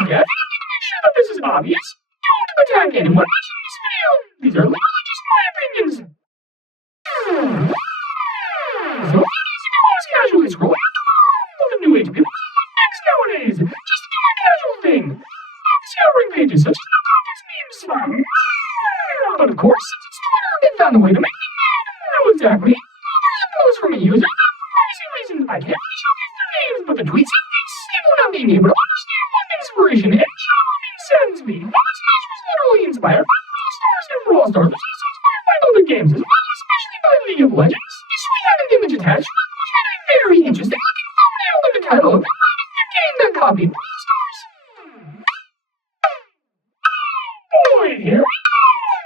guess, to make sure that this is obvious, don't attack anyone watching this video. These are literally just my opinions. So, I was casually scrolling up the new age people next nowadays. Just do a casual thing. Discovering pages such as Vocodex memes. But of course, since Twitter, they found a way to make me mad. No, exactly. A post from a user for reasons I can't really showcase their names, but the tweet said this. People not being able to understand what inspiration and charming saddens me. OvenSmash was literally inspired by Brawl Stars, and Brawl Stars was also inspired by other games as well, especially by League of Legends. This we had an image attached which had a very interesting looking thumbnail with the title of the game that copied Brawl Stars. Boy, here we go.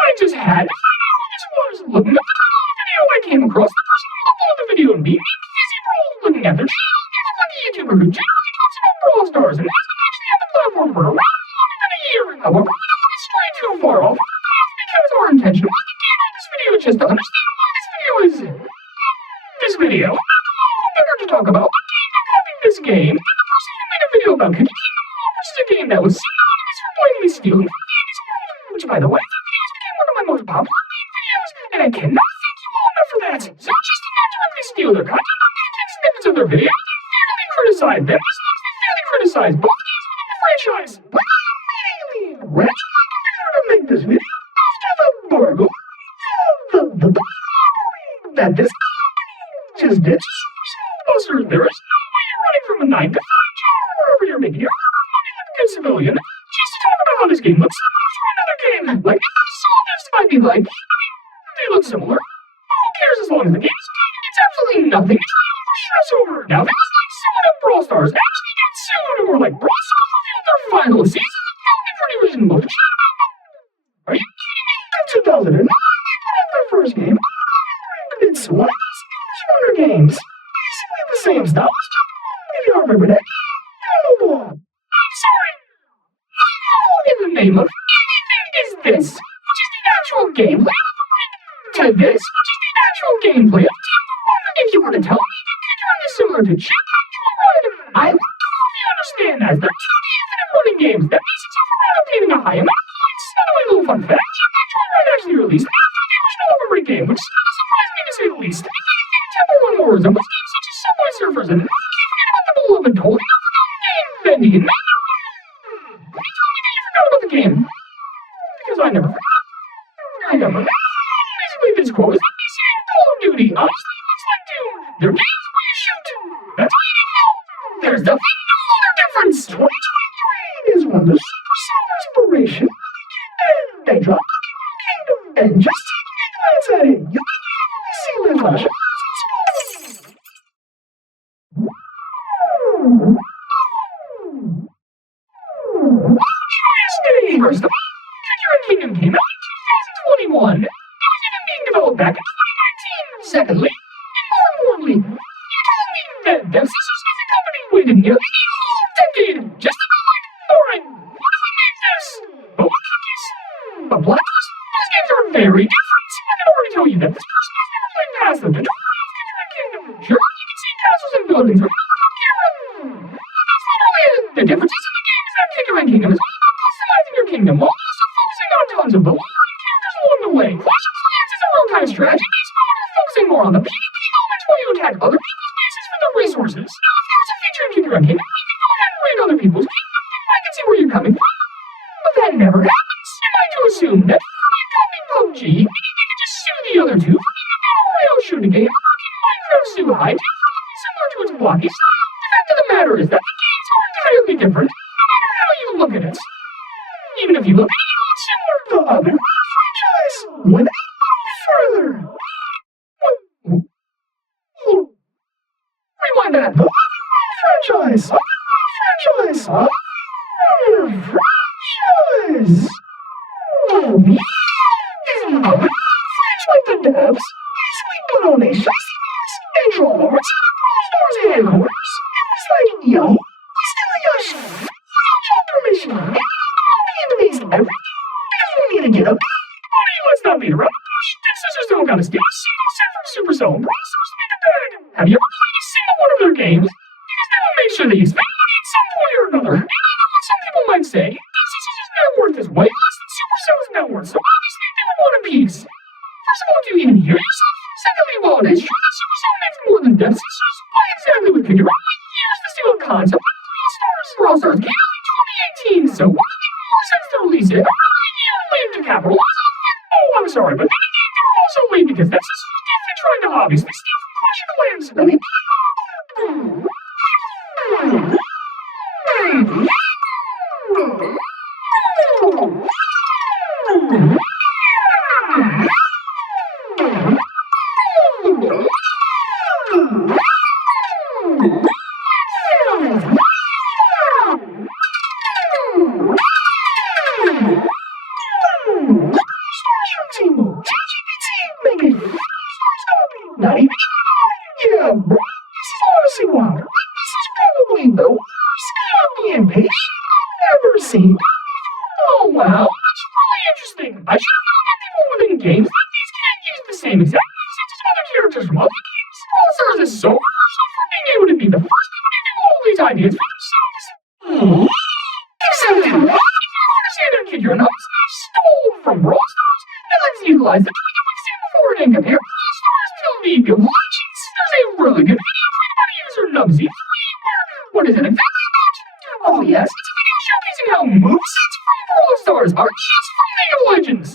I just had to find out who this was. Looking at the title of the video, I came across the person who uploaded the video and being Fizzy Brawl. Looking at their channel, they look like a YouTuber who generally talks about Brawl Stars and hasn't actually had the platform for around longer than a year. However, we don't want to stray too far off the path because our intention with the game of this video is just to understand why this video is this video. Better to talk about what game that copied this game than the person who made a video about Cookie King versus a game that was synonymous for blatantly stealing from Games World, which by the way, became one of my most popular game videos, and I cannot thank you all enough for that. So just to not directly steal their content, but take snippets of their video and fairly criticize them as long as they fairly criticize both games within the franchise. But I immediately ran to my computer to make this video after the embargo. The that this just did. Oh, sir, there is no way you're running from a 9 to 5 job or wherever you're making your hard money like a good civilian. Just to talk about how this game looks similar to another game. Like, if I saw this, I'd be like, they look similar. Who cares as long as the game is good? It's absolutely nothing to try to stress over. Now, if it was like someone at Brawl Stars actually get sued, or like Brawl Stars revealed their final season, that would be pretty reasonable to chat about. Are you kidding me? In 2009, they put out their first game. It's one of those shorter games. Basically the same style as if you don't remember that. I'm sorry. How in the name of anything is this? Which is the actual gameplay to this, which is the actual gameplay of Temple Run. If you were to tell me that Temple Run is similar to Temple Run, I would totally understand as they're 2D infinite running games that basically provide obtaining a high amount of points. By the way, little fun fact, Temple Run actually released after the original Overbreak game, which surprised me to say the least. If anything, Temple Run more resembles games such as Subway Surfers and can't forget about the beloved totally forgotten game, Bendy and Manual. What are you telling me that you forgot about the game? Because I never forgot. I never forgot. Basically, this quote is like me saying Call of Duty honestly looks like Doom. They're games where you shoot. That's what you need to know. There's definitely no other difference. 2023 is when the Supercell inspiration and they drop Kingdom and just take a glance at it. You can see the flash of First of all, Kingdom came out in 2021. It was even being developed back in 2019. Secondly, and more importantly, you told me that DevSys as a company waited nearly a whole decade just to be like, alright, what if we make this? But with cookies. But plot twist, those games are very different. I can already tell you that this person has never played past the tutorial of Kingdom. Sure, you can see castles and buildings from the camera. But that's literally it. The differences in the game is that Kingdom is all about customizing your kingdom while also focusing on tons of the lore and characters along the way. Clash of Clans is a real-time strategy based mode focusing more on the PvP elements while you attack other people's bases for their resources. Now, if there was a feature in Kingdom, you can go ahead and raid other people's kingdom. I can see where you're coming from. But that never happens. Am I to assume that for a company PUBG, meaning they could just sue the other two for being a battle royale shooting game, or can Minecraft sue Hive for being similar to its blocky style? The fact of the matter is that the games are entirely different, no matter how you look at it. Even if you look at it similar to the other franchise, went further. Rewind that. The franchise. Franchise. Franchise. Isn't Oven like the devs? Basically put on a chassis and draw arts and stars headquarters. It's like, yo, we still a Yoshi. Your permission. Everything because we need to get up. Buddy, let's not beat around the bush. Dev Scissors don't gotta steal a single set from Supercell and Brawl Stars to make a bag. Have you ever played a single one of their games? Because they will make sure that you spend money at some point or another. And I know what some people might say, since his net worth is way less than Supercell's net worth, so obviously they would want a piece. First of all, do you even hear yourself? Secondly, while it is true that Supercell makes more than Death Sisters, why exactly would figure out 8 years to steal a concept like Brawl Stars? Brawl Stars came out in 2018, so wouldn't it make more sense to release it around a year late to capitalize on it? Oh, I'm sorry, but then again, they're also late because Death Sisters was definitely trying to obviously steal from Clash of Clans. I mean, not even. Yeah, bro. This is honestly wild. This is probably the worst copy paste I've ever seen. Oh wow, that's really interesting. I should have known that people within games like these can't use the same exact usage as other characters from other games. Brawl Stars is so original for being able to be the first people to do all these ideas for themselves. Except that, if you understand that kid, you're not stole from Brawl Stars, and let's utilize the tweet that we've seen before and compare Brawl Stars to League of Legends. There's a really good video tweet about a user Nubsy. What is it exactly about? Oh yes, it's a video showcasing how movesets from Brawl Stars are just from League of Legends.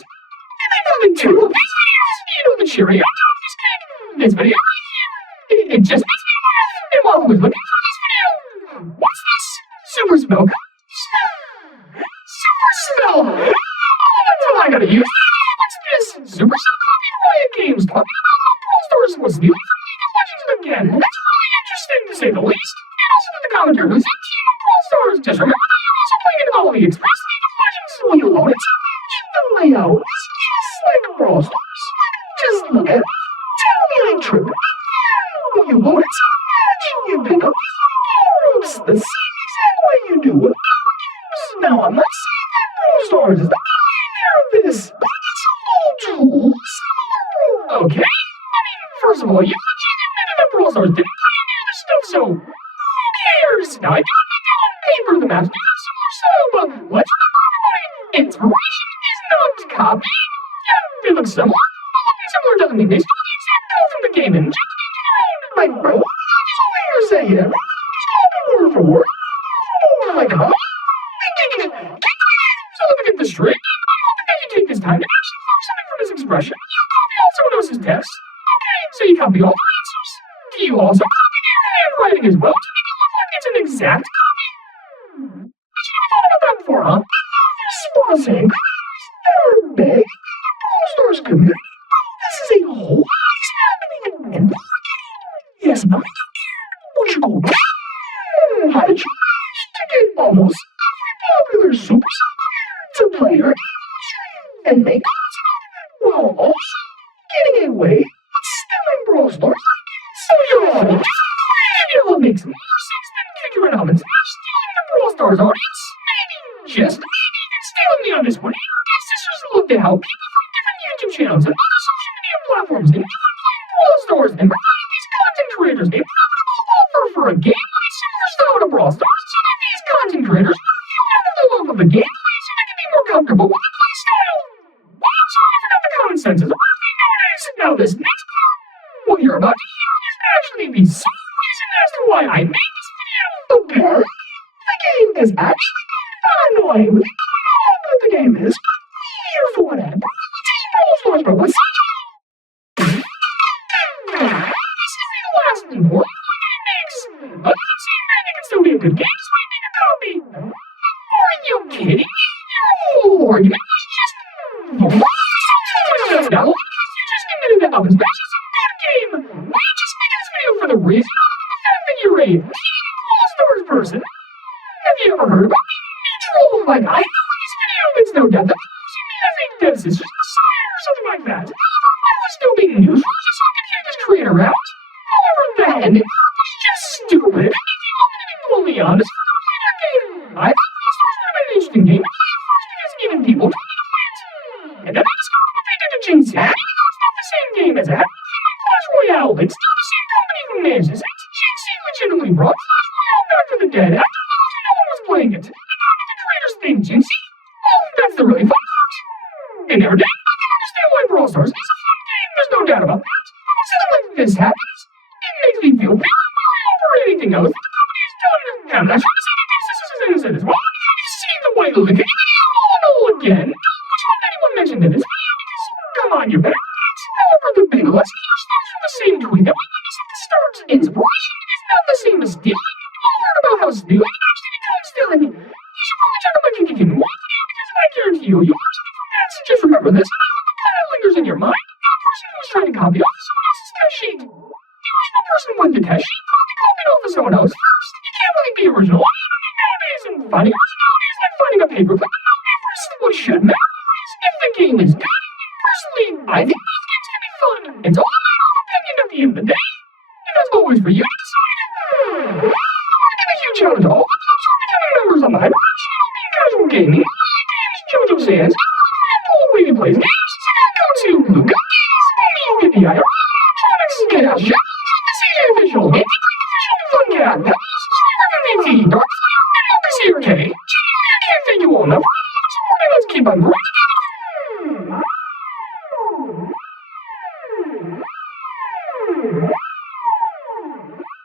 And they found in 2 of these videos, you know the cherry on top of this cake. This video right here, it just makes me laugh. And while I was looking for this video, what's this? Super Spell? Super Spell! That's all I gotta use. What's this? Super Spell copy Riot Games talking about how Brawl Stars was stealing from League of Legends again. That's really interesting to say the least. And also that the commenter who's in Team Brawl Stars, just remember that you're also playing in Holiday Express League of Legends. When you load it, the layout is just like Brawl Stars. Just look at it. Tell me I ain't tripping. When you load it, you pick up power-ups the same exact way you do with other games. Now, I'm not saying that Brawl Stars is the pioneer of this, but it's all tools. Okay? I mean, first of all, you legit admitted that Brawl Stars didn't pioneer this stuff, so who cares? Now, I do admit that on paper the maps do have similar style, but let's remember everybody, inspiration is not copy. Yeah, they look similar, but looking similar doesn't mean they stole the exact code from the game and injected it into their own. Like, bro, I'm just over here saying it. Just copy word for word. Like, huh? So let me get this straight. The guy you take this time to actually learn something from his expression. You copy all someone else's text. Okay, so you copy all their answers. Do you also copy their handwriting as well to make it look like it's an exact copy? But you never thought about that before, huh? There's sponsoring creators that are big in the Brawl Stars community. This is a whole lot is happening in the game. Yes, I'm what you call that? How did you manage to get almost every popular Supercell to play your game and make content while also getting away with stealing Brawl Stars? So you're on it. You know what makes more sense than figuring out and stealing the Brawl Stars audience? Maybe, just maybe, stealing the honest one. These sisters looked at how people from different YouTube channels and other social media platforms enjoy playing Brawl Stars and providing these content creators a profitable offer for a game with a similar style to Brawl Stars so that these content creators would feel after the love of the gameplay so they can be more comfortable with the play style. Well, I'm sorry for not the common sense is a real thing nowadays. Now this next part, what you're about to hear is actually the sole reason as to why I made this video. Apparently, the game is actually annoying with how good the game is, but here for whatever. It's Brawl Stars, bro. What's this is the last important point that it makes. I'm not saying that it can still be a good game despite being a copy. Are you kidding me? Your whole argument was just... Now, you just admitted that OvenSmash is a good game. Why you just making this video for the reason of the fact that you're a Brawl Stars person? Have you ever heard about being neutral? Like I know in this video, it's no doubt that people see me as a Death Sisters Messiah or something like that. I was still being neutral just so I could hear this creator out. However, that ending was just stupid. If you want me to be fully honest, for the play that game, I thought Brawl Stars would have been an interesting game to play at first because even people told me to play it. And then I discovered what they did to Jinx. Even though it's not the same game as it had been Clash Royale, it's still the same company who manages it. Jinx legitimately brought Clash Royale back from the dead after little to no one was playing it. And how did the creators didn't you see? Oh, that's the really fun part. They never did understand why Brawl Stars is a fun game. There's no doubt about that. So when this happens, it makes me feel very over anything else that the company has done. And I'm sure to say this as well. You've seen the way the video again. Which one anyone mentioned in this video? Because, come on, you better. However, the big lesson is from the same tweet that we witnessed at the start. Inspiration is not the same as stealing. I'll learn about how stealing actually becomes stealing. You should probably check out my Kinky Kingdom one video because I guarantee you'll learn something from that. So just remember this. It kind of lingers in your mind. The person who was trying to copy off someone else's test sheet. The original person with the test sheet probably copied off of someone else first. You can't really be original nowadays, and finding originality is like finding a paperclip. First, what should matter is if the game is good. Personally, I think those games can be fun. It's all a matter of opinion at the end of the day. And that's always for you to decide. I want to give a huge shout out to all of those who are becoming members on the Hyper channel, being casual gaming, games, JoJo Sans, and all Waiting Plays games. So go to Luca Games, the IR, Vocodex, get out, shout out, the CJ official, and the official fun cat, that was Dark